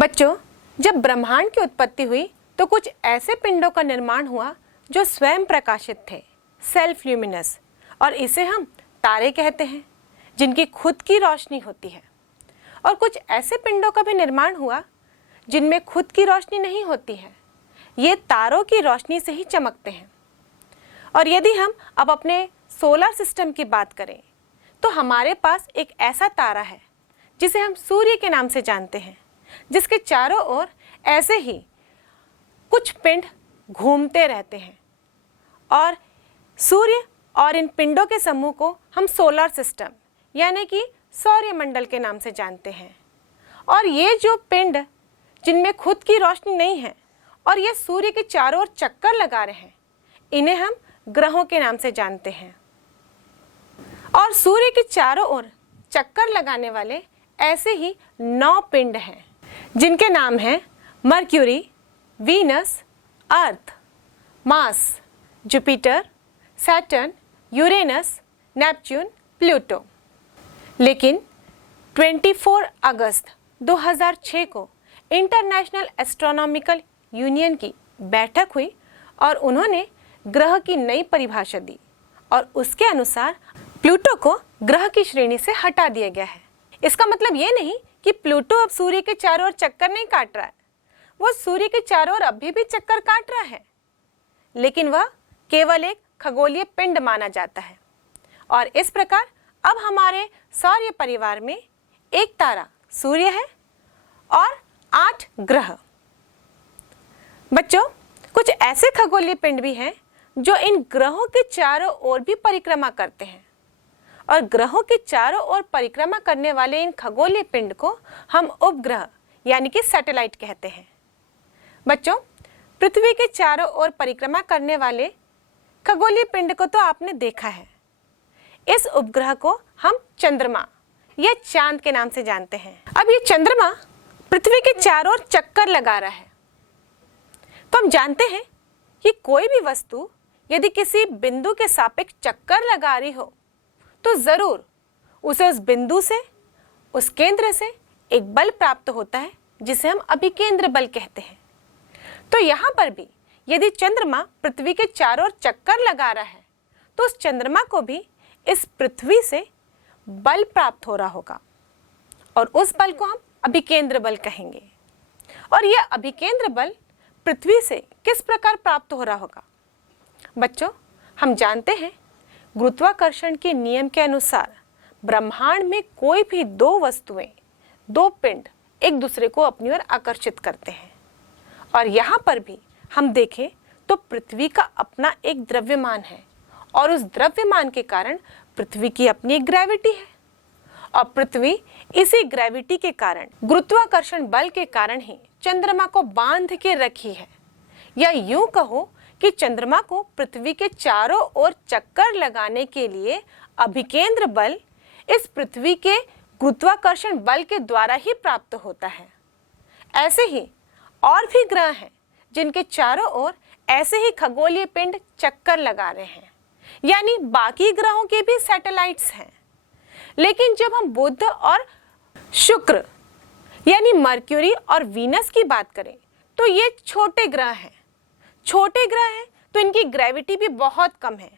बच्चों, जब ब्रह्मांड की उत्पत्ति हुई तो कुछ ऐसे पिंडों का निर्माण हुआ जो स्वयं प्रकाशित थे, सेल्फ ल्यूमिनस, और इसे हम तारे कहते हैं जिनकी खुद की रोशनी होती है। और कुछ ऐसे पिंडों का भी निर्माण हुआ जिनमें खुद की रोशनी नहीं होती है, ये तारों की रोशनी से ही चमकते हैं। और यदि हम अब अपने सोलर सिस्टम की बात करें तो हमारे पास एक ऐसा तारा है जिसे हम सूर्य के नाम से जानते हैं, जिसके चारों ओर ऐसे ही कुछ पिंड घूमते रहते हैं। और सूर्य और इन पिंडों के समूह को हम सोलर सिस्टम यानी कि सौरमंडल के नाम से जानते हैं। और ये जो पिंड जिनमें खुद की रोशनी नहीं है और ये सूर्य के चारों ओर चक्कर लगा रहे हैं, इन्हें हम ग्रहों के नाम से जानते हैं। और सूर्य के चारों ओर चक्कर लगाने वाले ऐसे ही 9 पिंड हैं जिनके नाम हैं Mercury, Venus, Earth, Mars, Jupiter, Saturn, Uranus, Neptune, Pluto. लेकिन 24 अगस्त 2006 को इंटरनेशनल एस्ट्रोनॉमिकल यूनियन की बैठक हुई और उन्होंने ग्रह की नई परिभाषा दी और उसके अनुसार प्लूटो को ग्रह की श्रेणी से हटा दिया गया है। इसका मतलब ये नहीं कि प्लूटो अब सूर्य के चारों ओर चक्कर नहीं काट रहा है, वो सूर्य के चारों ओर अभी भी चक्कर काट रहा है, लेकिन वह केवल एक खगोलीय पिंड माना जाता है। और इस प्रकार अब हमारे सौर परिवार में एक तारा सूर्य है और 8 ग्रह। बच्चों, कुछ ऐसे खगोलीय पिंड भी हैं जो इन ग्रहों के चारों ओर भी परिक्रमा करते हैं। और ग्रहों के चारों ओर परिक्रमा करने वाले इन खगोलीय पिंड को हम उपग्रह यानी कि सैटेलाइट कहते हैं। बच्चों, पृथ्वी के चारों ओर परिक्रमा करने वाले खगोलीय पिंड को तो आपने देखा है। इस उपग्रह को हम चंद्रमा या चांद के नाम से जानते हैं। अब ये चंद्रमा पृथ्वी के चारों ओर चक्कर लगा रहा है। तो हम जानते हैं कि कोई भी वस्तु यदि किसी बिंदु के सापेक्ष चक्कर लगा रही हो तो जरूर उसे उस बिंदु से, उस केंद्र से एक बल प्राप्त होता है जिसे हम अभिकेंद्र बल कहते हैं। तो यहाँ पर भी यदि चंद्रमा पृथ्वी के चारों ओर चक्कर लगा रहा है तो उस चंद्रमा को भी इस पृथ्वी से बल प्राप्त हो रहा होगा और उस बल को हम अभिकेंद्र बल कहेंगे। और यह अभिकेंद्र बल पृथ्वी से किस प्रकार प्राप्त हो रहा होगा? बच्चों, हम जानते हैं गुरुत्वाकर्षण के नियम के अनुसार ब्रह्मांड में कोई भी 2 वस्तुएं, 2 पिंड एक दूसरे को अपनी ओर आकर्षित करते हैं। और यहाँ पर भी हम देखें तो पृथ्वी का अपना एक द्रव्यमान है और उस द्रव्यमान के कारण पृथ्वी की अपनी एक ग्रेविटी है। और पृथ्वी इसी ग्रेविटी के कारण, गुरुत्वाकर्षण बल के कारण ही चंद्रमा को बांध के रखी है। या यूं कहो कि चंद्रमा को पृथ्वी के चारों ओर चक्कर लगाने के लिए अभिकेंद्र बल इस पृथ्वी के गुरुत्वाकर्षण बल के द्वारा ही प्राप्त होता है। ऐसे ही और भी ग्रह हैं जिनके चारों ओर ऐसे ही खगोलीय पिंड चक्कर लगा रहे हैं, यानी बाकी ग्रहों के भी सैटेलाइट्स हैं। लेकिन जब हम बुध और शुक्र यानी मर्क्यूरी और वीनस की बात करें तो ये छोटे ग्रह हैं। छोटे ग्रह हैं तो इनकी ग्रेविटी भी बहुत कम है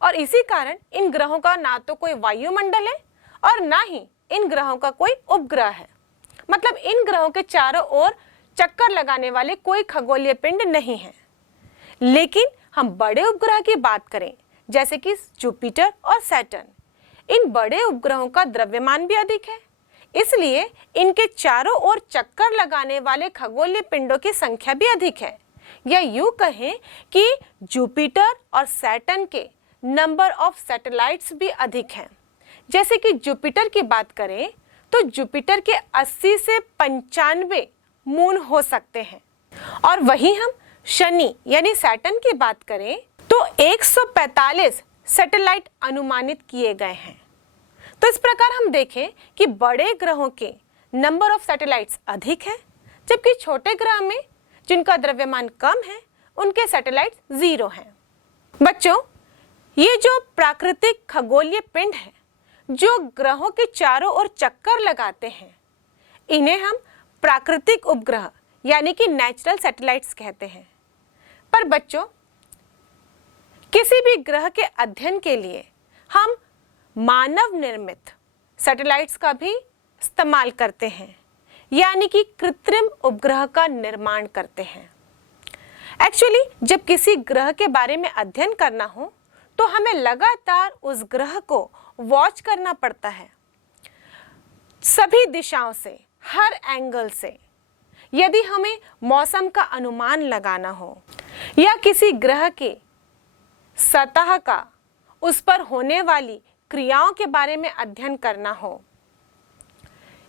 और इसी कारण इन ग्रहों का ना तो कोई वायुमंडल है और ना ही इन ग्रहों का कोई उपग्रह है। मतलब इन ग्रहों के चारों ओर चक्कर लगाने वाले कोई खगोलीय पिंड नहीं है। लेकिन हम बड़े उपग्रह की बात करें जैसे कि जुपिटर और सैटर्न, इन बड़े उपग्रहों का द्रव्यमान भी अधिक है, इसलिए इनके चारों ओर चक्कर लगाने वाले खगोलीय पिंडों की संख्या भी अधिक है। या यूं कहें कि जुपिटर और सैटर्न के नंबर ऑफ सैटेलाइट्स भी अधिक हैं। जैसे कि जुपिटर की बात करें तो जुपिटर के 80 से 95 मून हो सकते हैं। और वहीं हम शनि यानी सैटर्न की बात करें तो 145 सैटेलाइट अनुमानित किए गए हैं। तो इस प्रकार हम देखें कि बड़े ग्रहों के नंबर ऑफ सैटेलाइट्स अधिक है, जबकि छोटे ग्रह में जिनका द्रव्यमान कम है उनके सैटेलाइट्स 0 हैं। बच्चों, ये जो प्राकृतिक खगोलीय पिंड है जो ग्रहों के चारों ओर चक्कर लगाते हैं, इन्हें हम प्राकृतिक उपग्रह यानी कि नेचुरल सैटेलाइट्स कहते हैं। पर बच्चों, किसी भी ग्रह के अध्ययन के लिए हम मानव निर्मित सैटेलाइट्स का भी इस्तेमाल करते हैं, यानी कि कृत्रिम उपग्रह का निर्माण करते हैं। एक्चुअली जब किसी ग्रह के बारे में अध्ययन करना हो तो हमें लगातार उस ग्रह को वॉच करना पड़ता है, सभी दिशाओं से, हर एंगल से। यदि हमें मौसम का अनुमान लगाना हो या किसी ग्रह के सतह का, उस पर होने वाली क्रियाओं के बारे में अध्ययन करना हो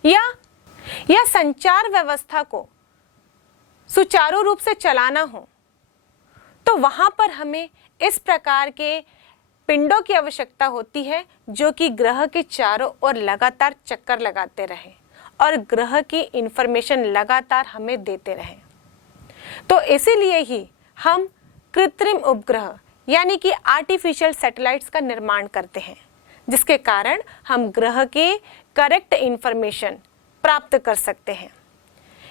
या संचार व्यवस्था को सुचारू रूप से चलाना हो, तो वहां पर हमें इस प्रकार के पिंडों की आवश्यकता होती है जो कि ग्रह के चारों ओर लगातार चक्कर लगाते रहें और ग्रह की इंफॉर्मेशन लगातार हमें देते रहें। तो इसीलिए ही हम कृत्रिम उपग्रह यानी कि आर्टिफिशियल सैटेलाइट्स का निर्माण करते हैं, जिसके कारण हम ग्रह के करेक्ट इंफॉर्मेशन प्राप्त कर सकते हैं।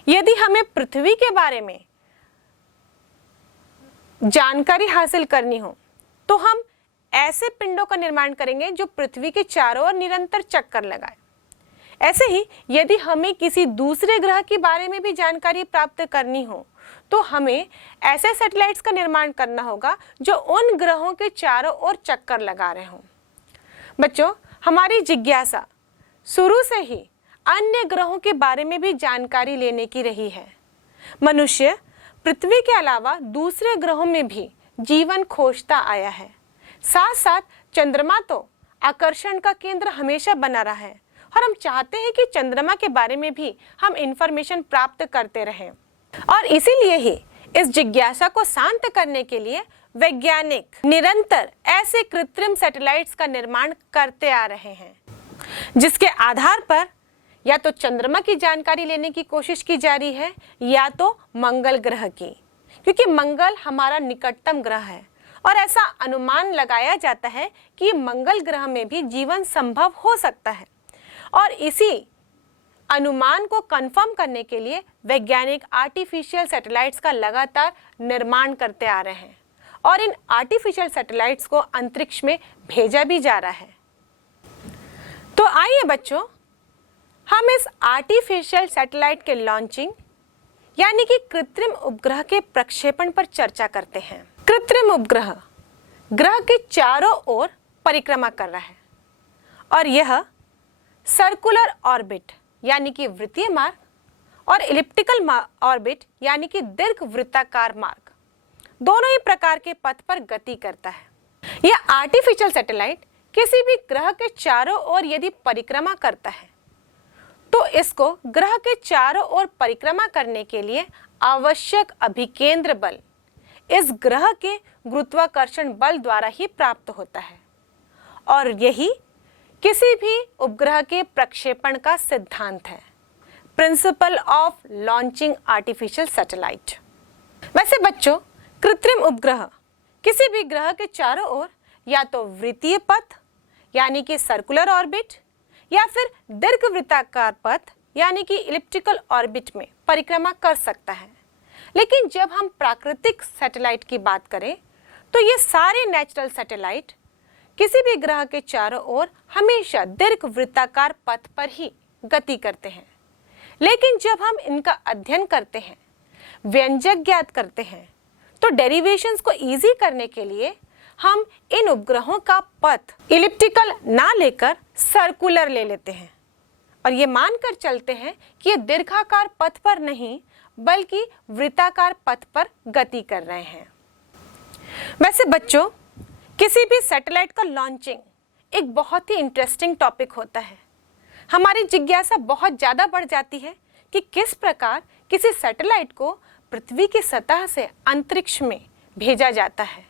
यदि हमें पृथ्वी के बारे में जानकारी हासिल करनी हो तो हम ऐसे पिंडों का निर्माण करेंगे जो पृथ्वी के चारों ओर निरंतर चक्कर लगाए। ऐसे ही यदि हमें किसी दूसरे ग्रह के बारे में भी जानकारी प्राप्त करनी हो तो हमें ऐसे सैटेलाइट्स का निर्माण करना होगा जो उन ग्रहों के चारों ओर चक्कर लगा रहे हों। बच्चों, हमारी जिज्ञासा शुरू से ही अन्य ग्रहों के बारे में भी जानकारी लेने की रही है। मनुष्य पृथ्वी के अलावा दूसरे ग्रहों में भी जीवन खोजता आया है। साथ साथ चंद्रमा तो आकर्षण का केंद्र हमेशा बना रहा है और हम चाहते हैं कि चंद्रमा के बारे में भी हम इंफॉर्मेशन प्राप्त करते रहें। और इसीलिए ही इस जिज्ञासा को शांत करने के लिए वैज्ञानिक निरंतर ऐसे कृत्रिम सैटेलाइट्स का निर्माण करते आ रहे हैं, जिसके आधार पर या तो चंद्रमा की जानकारी लेने की कोशिश की जा रही है या तो मंगल ग्रह की, क्योंकि मंगल हमारा निकटतम ग्रह है और ऐसा अनुमान लगाया जाता है कि मंगल ग्रह में भी जीवन संभव हो सकता है। और इसी अनुमान को कंफर्म करने के लिए वैज्ञानिक आर्टिफिशियल सैटेलाइट्स का लगातार निर्माण करते आ रहे हैं और इन आर्टिफिशियल सैटेलाइट्स को अंतरिक्ष में भेजा भी जा रहा है। तो आइए बच्चों, हम इस आर्टिफिशियल सैटेलाइट के लॉन्चिंग यानी कि कृत्रिम उपग्रह के प्रक्षेपण पर चर्चा करते हैं। कृत्रिम उपग्रह ग्रह के चारों ओर परिक्रमा कर रहा है और यह सर्कुलर ऑर्बिट यानी कि वृत्तीय मार्ग और इलिप्टिकल ऑर्बिट यानी कि दीर्घवृत्ताकार मार्ग, दोनों ही प्रकार के पथ पर गति करता है। यह आर्टिफिशियल सैटेलाइट किसी भी ग्रह के चारों ओर यदि परिक्रमा करता है तो इसको ग्रह के चारों ओर परिक्रमा करने के लिए आवश्यक अभिकेंद्र बल इस ग्रह के गुरुत्वाकर्षण बल द्वारा ही प्राप्त होता है और यही किसी भी उपग्रह के प्रक्षेपण का सिद्धांत है, principle of launching artificial satellite. वैसे बच्चों, कृत्रिम उपग्रह किसी भी ग्रह के चारों ओर या तो वृत्तीय पथ यानी कि सर्कुलर ऑर्बिट या फिर दीर्घवृत्ताकार पथ यानी कि इलिप्टिकल ऑर्बिट में परिक्रमा कर सकता है। लेकिन जब हम प्राकृतिक सैटेलाइट की बात करें तो ये सारे नेचुरल सैटेलाइट किसी भी ग्रह के चारों ओर हमेशा दीर्घवृत्ताकार पथ पर ही गति करते हैं। लेकिन जब हम इनका अध्ययन करते हैं, व्यंजक ज्ञात करते हैं, तो डेरिवेशंस को इजी करने के लिए हम इन उपग्रहों का पथ इलिप्टिकल ना लेकर सर्कुलर ले लेते हैं और ये मानकर चलते हैं कि ये दीर्घाकार पथ पर नहीं बल्कि वृत्ताकार पथ पर गति कर रहे हैं। वैसे बच्चों, किसी भी सैटेलाइट का लॉन्चिंग एक बहुत ही इंटरेस्टिंग टॉपिक होता है। हमारी जिज्ञासा बहुत ज़्यादा बढ़ जाती है कि किस प्रकार किसी सैटेलाइट को पृथ्वी की सतह से अंतरिक्ष में भेजा जाता है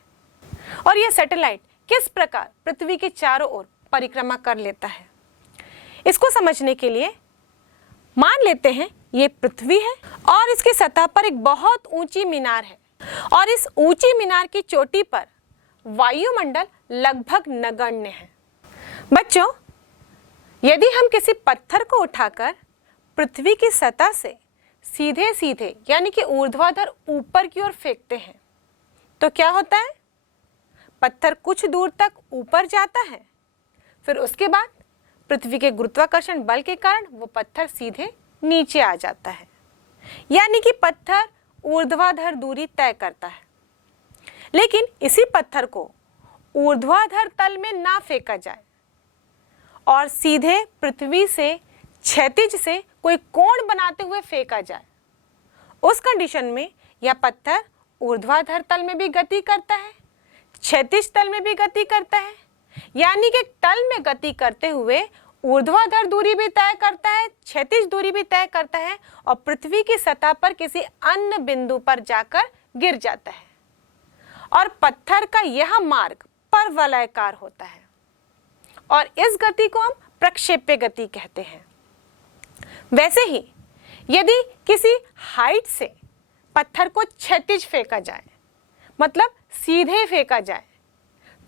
और यह सैटेलाइट किस प्रकार पृथ्वी के चारों ओर परिक्रमा कर लेता है। इसको समझने के लिए मान लेते हैं ये पृथ्वी है और इसकी सतह पर एक बहुत ऊंची मीनार है और इस ऊंची मीनार की चोटी पर वायुमंडल लगभग नगण्य है। बच्चों, यदि हम किसी पत्थर को उठाकर पृथ्वी की सतह से सीधे सीधे यानी कि ऊर्ध्वाधर ऊपर की ओर फेंकते हैं तो क्या होता है? पत्थर कुछ दूर तक ऊपर जाता है, फिर उसके बाद पृथ्वी के गुरुत्वाकर्षण बल के कारण वो पत्थर सीधे नीचे आ जाता है, यानी कि पत्थर ऊर्ध्वाधर दूरी तय करता है। लेकिन इसी पत्थर को ऊर्ध्वाधर तल में ना फेंका जाए और सीधे पृथ्वी से क्षैतिज से कोई कोण बनाते हुए फेंका जाए, उस कंडीशन में यह पत्थर ऊर्ध्वाधर तल में भी गति करता है, क्षैतिज तल में भी गति करता है, यानी कि तल में गति करते हुए ऊर्ध्वाधर दूरी भी तय करता है, क्षैतिज दूरी भी तय करता है और पृथ्वी की सतह पर किसी अन्य बिंदु पर जाकर गिर जाता है। और पत्थर का यह मार्ग परवलयाकार होता है और इस गति को हम प्रक्षेप्य गति कहते हैं। वैसे ही यदि किसी हाइट से पत्थर को क्षैतिज फेंका जाए, मतलब सीधे फेंका जाए,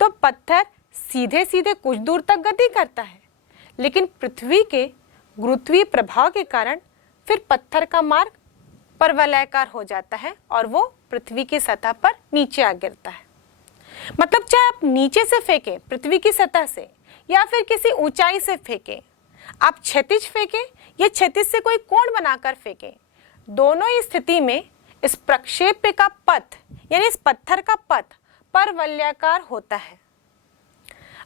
तो पत्थर सीधे सीधे कुछ दूर तक गति करता है, लेकिन पृथ्वी के गुरुत्वीय प्रभाव के कारण फिर पत्थर का मार्ग परवलयाकार हो जाता है और वो पृथ्वी की सतह पर नीचे आ गिरता है। मतलब चाहे आप नीचे से फेंकें पृथ्वी की सतह से या फिर किसी ऊंचाई से फेंकें, आप क्षैतिज फेंकें या क्षैतिज से कोई कोण बनाकर फेंकें, दोनों ही स्थिति में इस प्रक्षेप्य का पथ यानी इस पत्थर का पथ परवलयाकार होता है।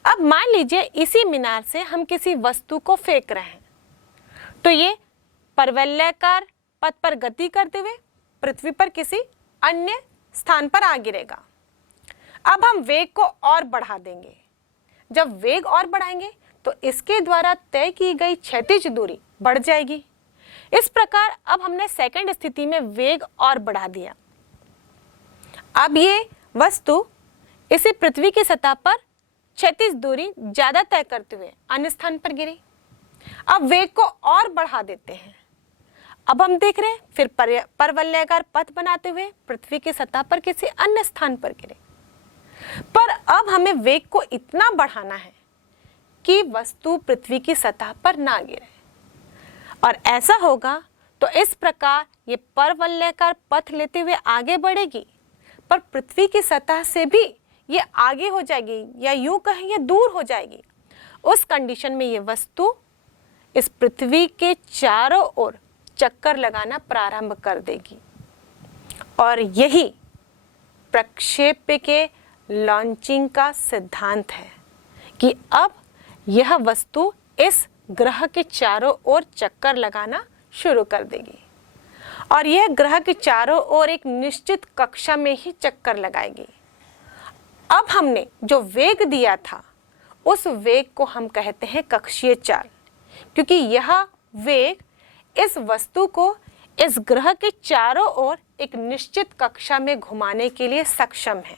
अब मान लीजिए इसी मीनार से हम किसी वस्तु को फेंक रहे हैं, तो ये परवलयाकार पथ पर गति करते हुए पृथ्वी पर किसी अन्य स्थान पर आ गिरेगा। अब हम वेग को और बढ़ा देंगे। जब वेग और बढ़ाएंगे तो इसके द्वारा तय की गई क्षैतिज दूरी बढ़ जाएगी। इस प्रकार अब हमने सेकंड स्थिति में वेग और बढ़ा दिया। अब ये वस्तु इसी पृथ्वी की सतह पर क्षैतिज दूरी ज्यादा तय करते हुए अन्य स्थान पर गिरी। अब वेग को और बढ़ा देते हैं। अब हम देख रहे हैं फिर परवलयाकार पथ बनाते हुए पृथ्वी की सतह पर किसी अन्य स्थान पर गिरे। पर अब हमें वेग को इतना बढ़ाना है कि वस्तु पृथ्वी की सतह पर ना गिरे, और ऐसा होगा तो इस प्रकार ये परवलयाकार पथ लेते हुए आगे बढ़ेगी, पर पृथ्वी की सतह से भी ये आगे हो जाएगी या यूं कहें ये दूर हो जाएगी। उस कंडीशन में ये वस्तु इस पृथ्वी के चारों ओर चक्कर लगाना प्रारंभ कर देगी, और यही प्रक्षेप्य के लॉन्चिंग का सिद्धांत है कि अब यह वस्तु इस ग्रह के चारों ओर चक्कर लगाना शुरू कर देगी, और यह ग्रह के चारों ओर एक निश्चित कक्षा में ही चक्कर लगाएगी। अब हमने जो वेग दिया था उस वेग को हम कहते हैं कक्षीय चाल, क्योंकि यह वेग इस वस्तु को इस ग्रह के चारों ओर एक निश्चित कक्षा में घुमाने के लिए सक्षम है,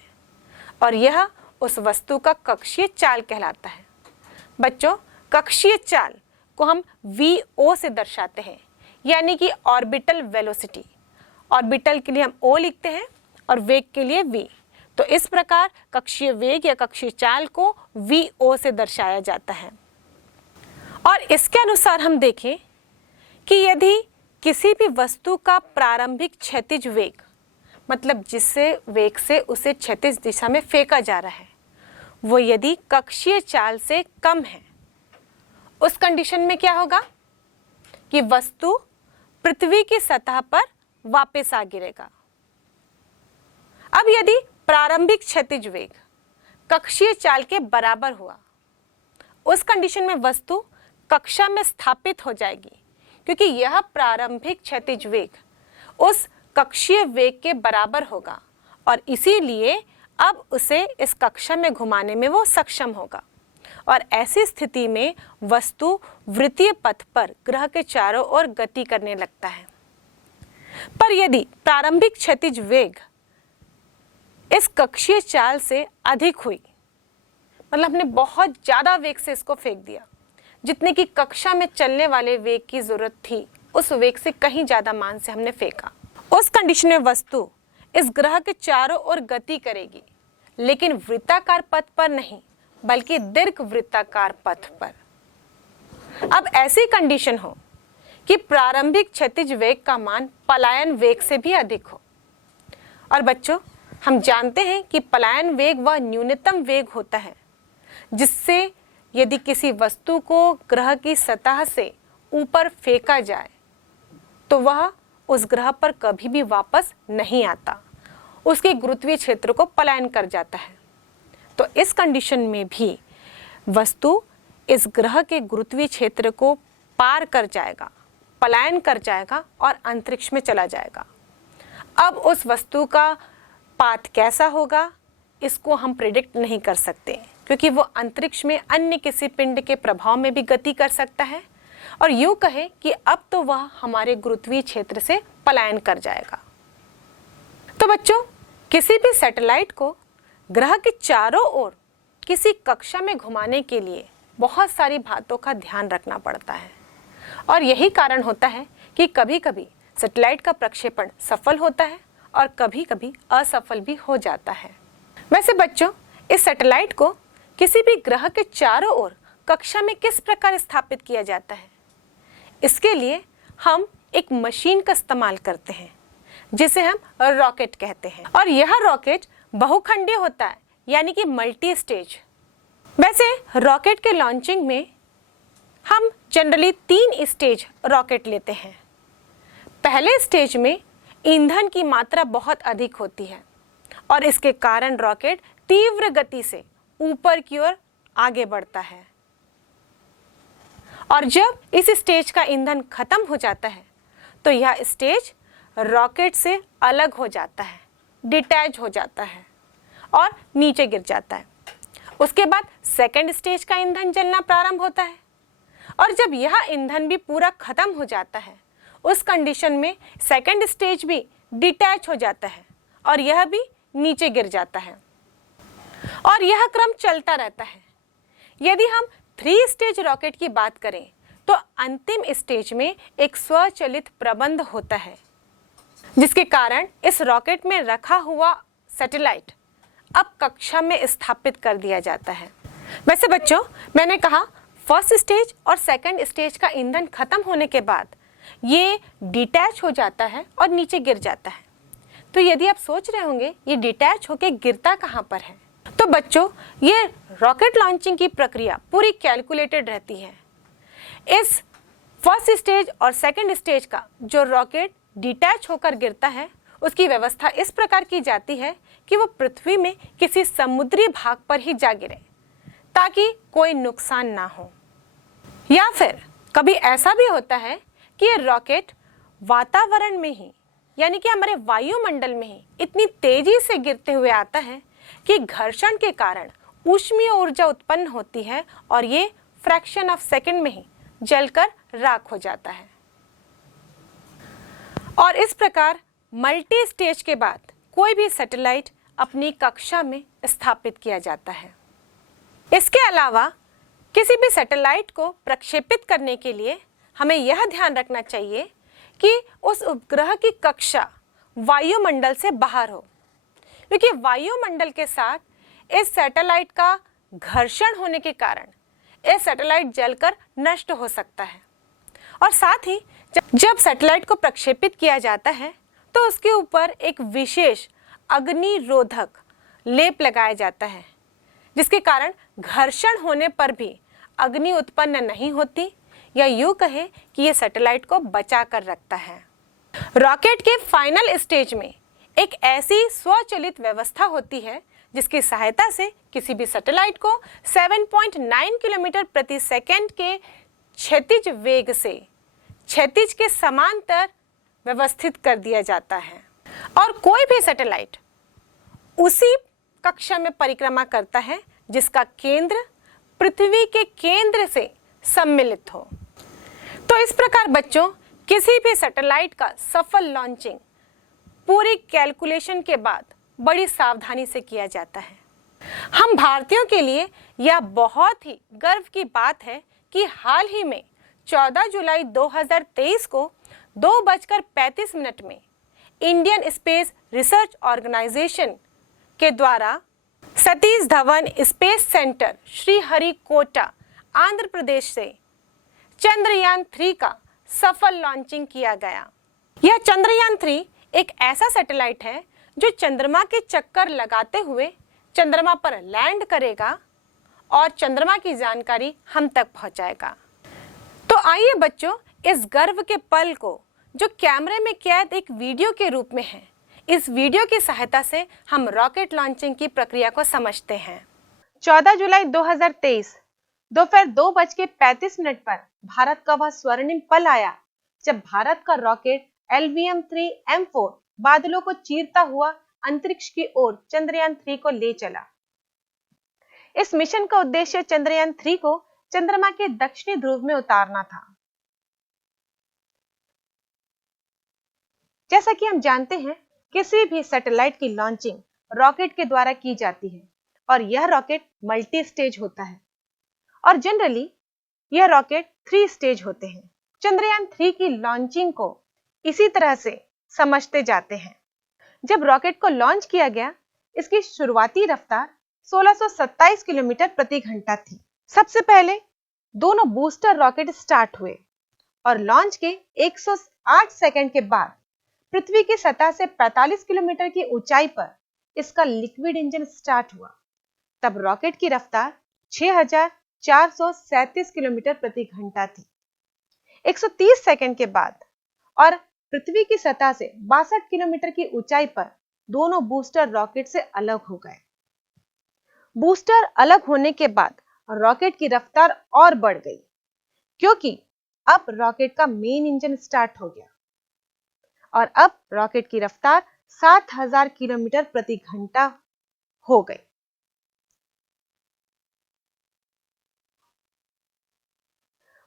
और यह उस वस्तु का कक्षीय चाल कहलाता है। बच्चों, कक्षीय चाल को हम VO से दर्शाते हैं, यानी कि ऑर्बिटल वेलोसिटी। ऑर्बिटल के लिए हम O लिखते हैं और वेग के लिए V। तो इस प्रकार कक्षीय वेग या कक्षीय चाल को VO से दर्शाया जाता है। और इसके अनुसार हम देखें कि यदि किसी भी वस्तु का प्रारंभिक क्षैतिज वेग, मतलब जिससे वेग से उसे क्षैतिज दिशा में फेंका जा रहा है, वो यदि कक्षीय चाल से कम है, उस कंडीशन में क्या होगा कि वस्तु पृथ्वी की सतह पर वापस आ गिरेगा। अब यदि प्रारंभिक क्षैतिज वेग कक्षीय चाल के बराबर हुआ, उस कंडीशन में वस्तु कक्षा में स्थापित हो जाएगी, क्योंकि यह प्रारंभिक क्षैतिज वेग उस कक्षीय वेग के बराबर होगा, और इसीलिए अब उसे इस कक्षा में घुमाने में वो सक्षम होगा, और ऐसी स्थिति में वस्तु वृत्तीय पथ पर ग्रह के चारों ओर गति करने लगता है। पर यदि प्रारंभिक क्षैतिज वेग इस कक्षीय चाल से अधिक हुई, मतलब हमने बहुत ज्यादा वेग से इसको फेंक दिया, जितने की कक्षा में चलने वाले वेग की जरूरत थी उस वेग से कहीं ज्यादा मान से हमने फेंका, उस कंडीशन में वस्तु इस ग्रह के चारों ओर गति करेगी, लेकिन वृत्ताकार पथ पर नहीं बल्कि दीर्घ वृत्ताकार पथ पर। अब ऐसी कंडीशन हो कि प्रारंभिक क्षैतिज वेग का मान पलायन वेग से भी अधिक हो। और बच्चों, हम जानते हैं कि पलायन वेग वह न्यूनतम वेग होता है जिससे यदि किसी वस्तु को ग्रह की सतह से ऊपर फेंका जाए तो वह उस ग्रह पर कभी भी वापस नहीं आता, उसके गुरुत्वीय क्षेत्र को पलायन कर जाता है। तो इस कंडीशन में भी वस्तु इस ग्रह के गुरुत्वीय क्षेत्र को पार कर जाएगा, पलायन कर जाएगा और अंतरिक्ष में चला जाएगा। अब उस वस्तु का पाथ कैसा होगा इसको हम प्रिडिक्ट नहीं कर सकते, क्योंकि वो अंतरिक्ष में अन्य किसी पिंड के प्रभाव में भी गति कर सकता है और यूं कहे कि अब तो वह हमारे गुरुत्वीय क्षेत्र से पलायन कर जाएगा। तो बच्चों, किसी भी सैटेलाइट को ग्रह के चारों ओर किसी कक्षा में घुमाने के लिए बहुत सारी बातों का ध्यान रखना पड़ता है और यही कारण होता है कि कभी कभी सैटेलाइट का प्रक्षेपण सफल होता है और कभी कभी असफल भी हो जाता है। वैसे बच्चों, इस सैटेलाइट को किसी भी ग्रह के चारों ओर कक्षा में किस प्रकार स्थापित किया जाता है, इसके लिए हम एक मशीन का इस्तेमाल करते हैं जिसे हम रॉकेट कहते हैं। और यह रॉकेट बहुखंडीय होता है, यानी कि मल्टी स्टेज। वैसे रॉकेट के लॉन्चिंग में हम जनरली 3 स्टेज रॉकेट लेते हैं। पहले स्टेज में ईंधन की मात्रा बहुत अधिक होती है और इसके कारण रॉकेट तीव्र गति से ऊपर की ओर आगे बढ़ता है और जब इस स्टेज का ईंधन खत्म हो जाता है तो यह स्टेज रॉकेट से अलग हो जाता है, डिटैच हो जाता है और नीचे गिर जाता है। उसके बाद सेकंड स्टेज का ईंधन जलना प्रारंभ होता है और जब यह ईंधन भी पूरा खत्म हो जाता है उस कंडीशन में सेकंड स्टेज भी डिटैच हो जाता है और यह भी नीचे गिर जाता है और यह क्रम चलता रहता है। यदि हम 3 स्टेज रॉकेट की बात करें तो अंतिम स्टेज में एक स्वचालित प्रबंध होता है जिसके कारण इस रॉकेट में रखा हुआ सैटेलाइट अब कक्षा में स्थापित कर दिया जाता है। वैसे बच्चों, मैंने कहा फर्स्ट स्टेज और सेकंड स्टेज का ईंधन खत्म होने के बाद ये डिटैच हो जाता है और नीचे गिर जाता है। तो यदि आप सोच रहे होंगे ये डिटैच होकर गिरता कहाँ पर है, तो बच्चों ये रॉकेट लॉन्चिंग की प्रक्रिया पूरी कैलकुलेटेड रहती है। इस फर्स्ट स्टेज और सेकंड स्टेज का जो रॉकेट डिटैच होकर गिरता है उसकी व्यवस्था इस प्रकार की जाती है कि वो पृथ्वी में किसी समुद्री भाग पर ही जा गिरे ताकि कोई नुकसान ना हो। या फिर कभी ऐसा भी होता है कि ये रॉकेट वातावरण में ही, यानी कि हमारे वायुमंडल में ही इतनी तेजी से गिरते हुए आता है कि घर्षण के कारण ऊष्मीय ऊर्जा उत्पन्न होती है और ये फ्रैक्शन ऑफ सेकंड में ही जलकर राख हो जाता है। और इस प्रकार मल्टी स्टेज के बाद कोई भी सैटेलाइट अपनी कक्षा में स्थापित किया जाता है। इसके अलावा किसी भी सैटेलाइट को प्रक्षेपित करने के लिए हमें यह ध्यान रखना चाहिए कि उस उपग्रह की कक्षा वायुमंडल से बाहर हो, क्योंकि वायुमंडल के साथ इस सैटेलाइट का घर्षण होने के कारण यह सैटेलाइट जलकर नष्ट हो सकता है। और साथ ही जब सैटेलाइट को प्रक्षेपित किया जाता है तो उसके ऊपर एक विशेष अग्निरोधक लेप लगाया जाता है जिसके कारण घर्षण होने पर भी अग्नि उत्पन्न नहीं होती, या यूं कहे कि यह सैटेलाइट को बचा कर रखता है। रॉकेट के फाइनल स्टेज में एक ऐसी स्वचालित व्यवस्था होती है जिसकी सहायता से किसी भी सैटेलाइट को 7.9 किलोमीटर प्रति सेकंड के क्षैतिज वेग से क्षैतिज के समांतर व्यवस्थित कर दिया जाता है और कोई भी सैटेलाइट उसी कक्षा में परिक्रमा करता है जिसका केंद्र पृथ्वी के केंद्र से सम्मिलित हो। तो इस प्रकार बच्चों, किसी भी सैटेलाइट का सफल लॉन्चिंग पूरी कैलकुलेशन के बाद बड़ी सावधानी से किया जाता है। हम भारतीयों के लिए यह बहुत ही गर्व की बात है कि हाल ही में 14 जुलाई 2023 को 2:35 में इंडियन स्पेस रिसर्च ऑर्गेनाइजेशन के द्वारा सतीश धवन स्पेस सेंटर श्रीहरिकोटा आंध्र प्रदेश से चंद्रयान 3 का सफल लॉन्चिंग किया गया। यह चंद्रयान-3 एक ऐसा सैटेलाइट है जो चंद्रमा के चक्कर लगाते हुए चंद्रमा पर लैंड करेगा और चंद्रमा की जानकारी हम तक पहुंचाएगा। तो आइए बच्चों, इस गर्व के पल को जो कैमरे में कैद एक वीडियो के रूप में है, इस वीडियो की सहायता से हम रॉकेट लॉन्चिंग की प्रक्रिया को समझते हैं। 14 जुलाई 2023 दोपहर 2:35 पर भारत का वह स्वर्णिम पल आया जब भारत का रॉकेट LVM-3M4 बादलों को चीरता हुआ अंतरिक्ष की ओर चंद्रयान-3 को ले चला। इस मिशन का उद्देश्य चंद्रयान-3 को चंद्रमा के दक्षिणी ध्रुव में उतारना था। जैसा कि हम जानते हैं, किसी भी सैटेलाइट की लॉन्चिंग रॉकेट के द्वारा की जाती है और यह रॉकेट मल्टी स्टेज होता है और जनरली यह रॉकेट 3 स्टेज होते हैं। चंद्रयान-3 की लॉन्चिंग को इसी तरह से समझते जाते हैं। जब रॉकेट को लॉन्च किया गया, इसकी शुरुआती रफ्तार 1627 किलोमीटर प्रति घंटा थी। सबसे पहले दोनों बूस्टर रॉकेट स्टार्ट हुए और लॉन्च के 108 सेकंड के बाद पृथ्वी की सतह से 45 किलोमीटर की ऊंचाई पर इसका लिक्विड इंजन स्टार्ट हुआ। तब रॉकेट की रफ्तार 6437 किलोमीटर प्रति घंटा थी। 130 सेकंड के बाद और पृथ्वी की सतह से 62 किलोमीटर की ऊंचाई पर दोनों बूस्टर रॉकेट से अलग हो गए। बूस्टर अलग होने के बाद रॉकेट की रफ्तार और बढ़ गई क्योंकि अब रॉकेट का मेन इंजन स्टार्ट हो गया और अब रॉकेट की रफ्तार 7000 किलोमीटर प्रति घंटा हो गई।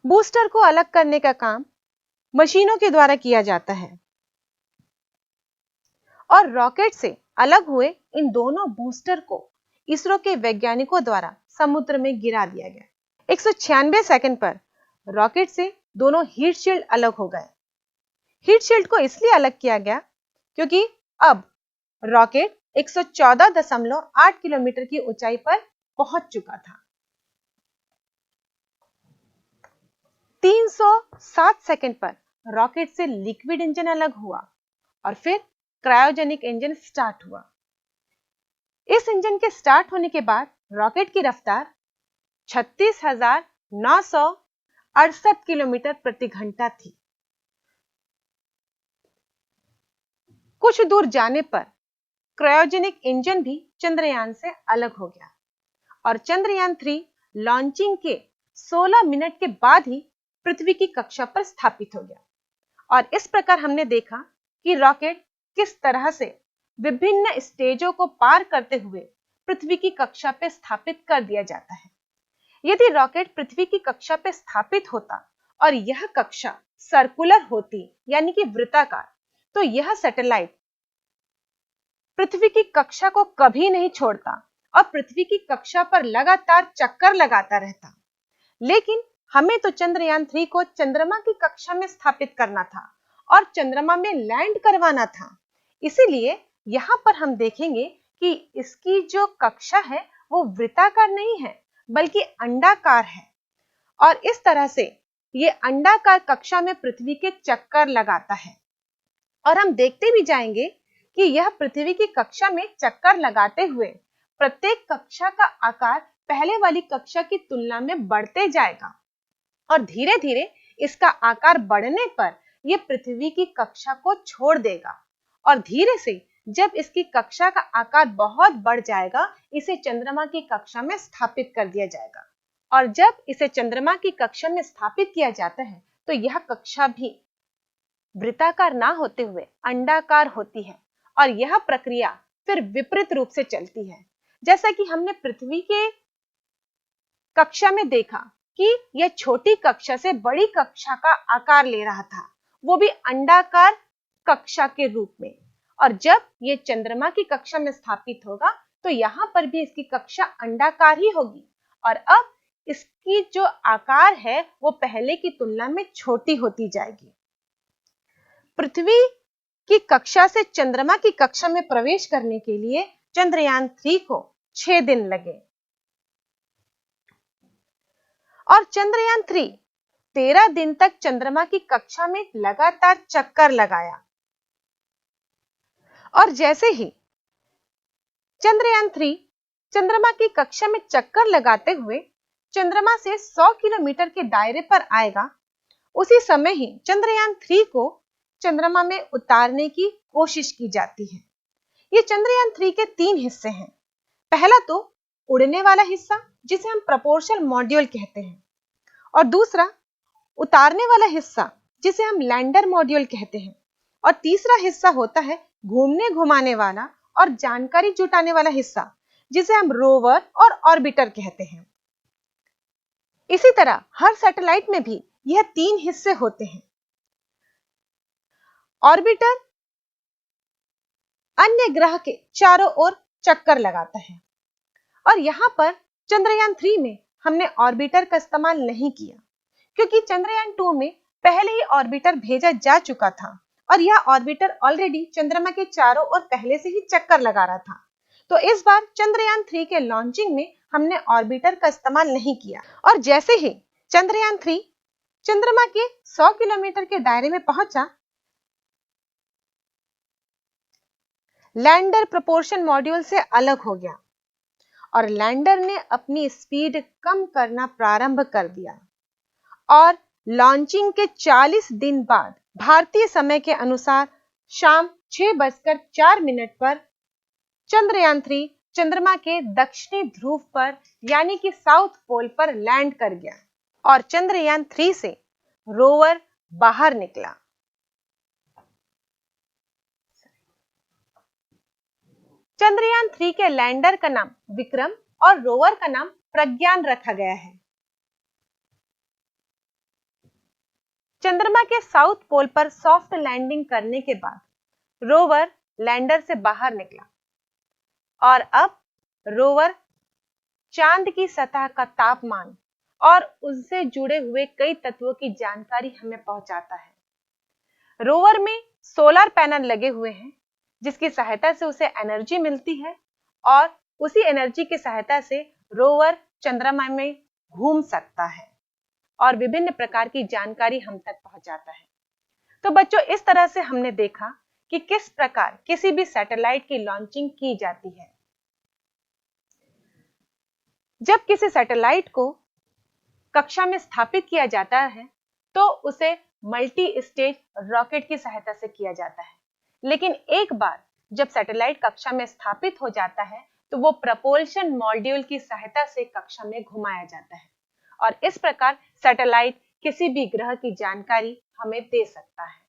बूस्टर को अलग करने का काम मशीनों के द्वारा किया जाता है और रॉकेट से अलग हुए इन दोनों बूस्टर को इसरो के वैज्ञानिकों द्वारा समुद्र में गिरा दिया गया। 196 सेकंड पर रॉकेट से दोनों हीट शील्ड अलग हो गए। हीट शील्ड को इसलिए अलग किया गया क्योंकि अब रॉकेट 114.8 किलोमीटर की ऊंचाई पर पहुंच चुका था। 307 सेकंड पर रॉकेट से लिक्विड इंजन अलग हुआ और फिर क्रायोजेनिक इंजन स्टार्ट हुआ। इस इंजन के स्टार्ट होने के बाद रॉकेट की रफ्तार 36,968 किलोमीटर प्रति घंटा थी। कुछ दूर जाने पर क्रायोजेनिक इंजन भी चंद्रयान से अलग हो गया और चंद्रयान-3 लॉन्चिंग के 16 मिनट के बाद ही पृथ्वी की कक्षा पर स्थापित हो गया। और इस प्रकार हमने देखा कि रॉकेट किस तरह से विभिन्न स्टेजों को पार करते हुए पृथ्वी की कक्षा पर स्थापित कर दिया जाता है। यदि रॉकेट पृथ्वी की कक्षा पर स्थापित होता और यह कक्षा सर्कुलर होती, यानी कि वृत्ताकार, तो यह सैटेलाइट पृथ्वी की कक्षा को कभी नहीं छोड़ता और पृथ्वी की कक्षा पर लगातार चक्कर लगाता रहता। लेकिन हमें तो चंद्रयान-3 को चंद्रमा की कक्षा में स्थापित करना था और चंद्रमा में लैंड करवाना था। इसीलिए यहाँ पर हम देखेंगे कि इसकी जो कक्षा है वो वृत्ताकार नहीं है बल्कि अंडाकार है और इस तरह से ये अंडाकार कक्षा में पृथ्वी के चक्कर लगाता है। और हम देखते भी जाएंगे कि यह पृथ्वी की कक्षा में चक्कर लगाते हुए प्रत्येक कक्षा का आकार पहले वाली कक्षा की तुलना में बढ़ते जाएगा और धीरे धीरे इसका आकार बढ़ने पर यह पृथ्वी की कक्षा को छोड़ देगा और धीरे से जब इसकी कक्षा का आकार बहुत बढ़ जाएगा, इसे चंद्रमा की कक्षा में स्थापित कर दिया जाएगा। और जब इसे चंद्रमा की कक्षा में स्थापित किया जाता है तो यह कक्षा भी वृत्ताकार ना होते हुए अंडाकार होती है और यह प्रक्रिया फिर विपरीत रूप से चलती है। जैसा कि हमने पृथ्वी के कक्षा में देखा कि यह छोटी कक्षा से बड़ी कक्षा का आकार ले रहा था, वो भी अंडाकार कक्षा के रूप में, और जब ये चंद्रमा की कक्षा में स्थापित होगा तो यहाँ पर भी इसकी कक्षा अंडाकार ही होगी और अब इसकी जो आकार है वो पहले की तुलना में छोटी होती जाएगी। पृथ्वी की कक्षा से चंद्रमा की कक्षा में प्रवेश करने के लिए चंद्रयान-3 को 6 दिन लगे और चंद्रयान-3 13 दिन तक चंद्रमा की कक्षा में लगातार चक्कर लगाया और जैसे ही चंद्रयान-3 चंद्रमा की कक्षा में चक्कर लगाते हुए चंद्रमा से 100 किलोमीटर के दायरे पर आएगा, उसी समय ही चंद्रयान-3 को चंद्रमा में उतारने की कोशिश की जाती है। ये चंद्रयान-3 के 3 हिस्से हैं। पहला तो उड़ने वाला हिस्सा, जिसे हम प्रपोर्शनल मॉड्यूल कहते हैं, और दूसरा उतारने वाला हिस्सा, जिसे हम लैंडर मॉड्यूल कहते हैं, और तीसरा हिस्सा होता है घूमने घुमाने वाला और जानकारी जुटाने वाला हिस्सा, जिसे हम रोवर और ऑर्बिटर कहते हैं। इसी तरह हर सैटेलाइट में भी यह 3 हिस्से होते हैं। ऑर्बिटर अन्य ग्रह के चारों ओर चक्कर लगाता है और यहां पर चंद्रयान-3 में हमने ऑर्बिटर का इस्तेमाल नहीं किया, क्योंकि चंद्रयान-2 में पहले ही ऑर्बिटर भेजा जा चुका था और यह ऑर्बिटर ऑलरेडी चंद्रमा के चारों ओर पहले से ही चक्कर लगा रहा था। तो इस बार चंद्रयान-3 के लॉन्चिंग में हमने ऑर्बिटर का इस्तेमाल नहीं किया और जैसे ही चंद्रयान-3 चंद्रमा के 100 किलोमीटर के दायरे में पहुंचा, लैंडर प्रपोर्शन मॉड्यूल से अलग हो गया और लैंडर ने अपनी स्पीड कम करना प्रारंभ कर दिया और लॉन्चिंग के 40 दिन बाद भारतीय समय के अनुसार शाम 6:04 पर चंद्रयान-3 चंद्रमा के दक्षिणी ध्रुव पर यानी कि साउथ पोल पर लैंड कर गया और चंद्रयान-3 से रोवर बाहर निकला। चंद्रयान-3 के लैंडर का नाम विक्रम और रोवर का नाम प्रज्ञान रखा गया है। चंद्रमा के साउथ पोल पर सॉफ्ट लैंडिंग करने के बाद रोवर लैंडर से बाहर निकला और अब रोवर चांद की सतह का तापमान और उससे जुड़े हुए कई तत्वों की जानकारी हमें पहुंचाता है। रोवर में सोलर पैनल लगे हुए हैं, जिसकी सहायता से उसे एनर्जी मिलती है और उसी एनर्जी की सहायता से रोवर चंद्रमा में घूम सकता है और विभिन्न प्रकार की जानकारी हम तक पहुंचाता है। तो बच्चों, इस तरह से हमने देखा कि किस प्रकार किसी भी सैटेलाइट की लॉन्चिंग की जाती है। जब किसी सैटेलाइट को कक्षा में स्थापित किया जाता है तो उसे मल्टी स्टेज रॉकेट की सहायता से किया जाता है, लेकिन एक बार जब सैटेलाइट कक्षा में स्थापित हो जाता है तो वो प्रपोल्शन मॉड्यूल की सहायता से कक्षा में घुमाया जाता है और इस प्रकार सैटेलाइट किसी भी ग्रह की जानकारी हमें दे सकता है।